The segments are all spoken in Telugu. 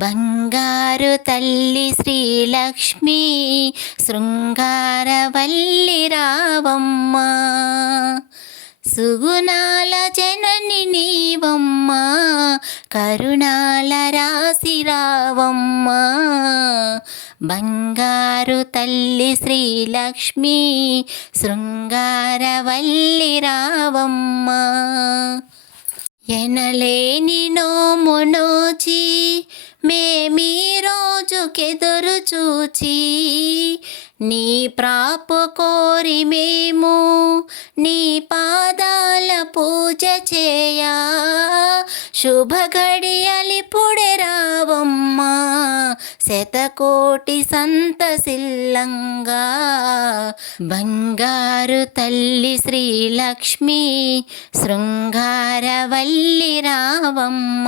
బంగారు తల్లి శ్రీలక్ష్మి శృంగారవల్లి రావమ్మ, సుగుణాల జనని నీవమ్మ, కరుణాల రాశి రావమ్మ. బంగారు తల్లి శ్రీలక్ష్మి శృంగారవల్లి రావమ్మ. ఎనలేని నోము నోచి మేమీ రోజుకెదురు చూచి, నీ ప్రాపు కోరి మేము నీ పాదాల పూజ చేయా, శుభ గడియలిపుడే రావమ్మా, శతకోటి సంతసిల్లంగా. బంగారు తల్లి శ్రీలక్ష్మి శృంగారవల్లి రావమ్మ,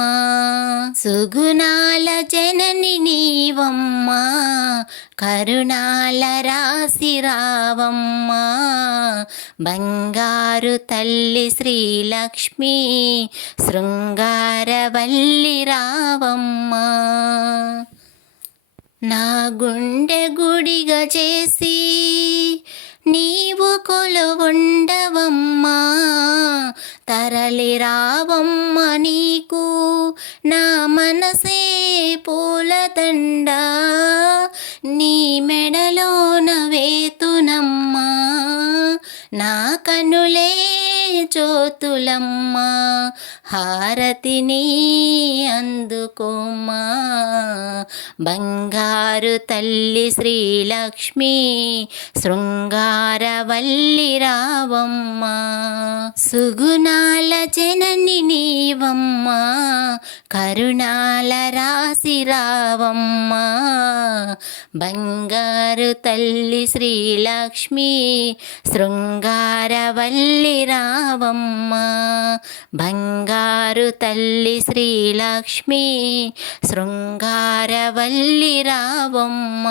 సుగుణాల జనని నీవమ్మ, కరుణాల రాశి రావమ్మ. బంగారు తల్లి శ్రీలక్ష్మి శృంగారవల్లి రావమ్మ. నా గుండె గుడిగా చేసి నీవు కొలువుండవమ్మా, తరలి రావమ్మ నీకు నా మనసే పూలదండ, నీ మెడలోన వేతునమ్మా, నా కనులే జ్యోతులమ్మా, హారతిని అందుకోమ్మా. బంగారు తల్లి శ్రీలక్ష్మి శృంగారవల్లి రావమ్మ, సుగుణాల జనని నీవమ్మ, కరుణాల రాశి రావమ్మ. బంగారు తల్లి శ్రీలక్ష్మి శృంగారవల్లి రావమ్మ, బంగారు తల్లి శ్రీలక్ష్మి శృంగారవల్లి రావమ్మ.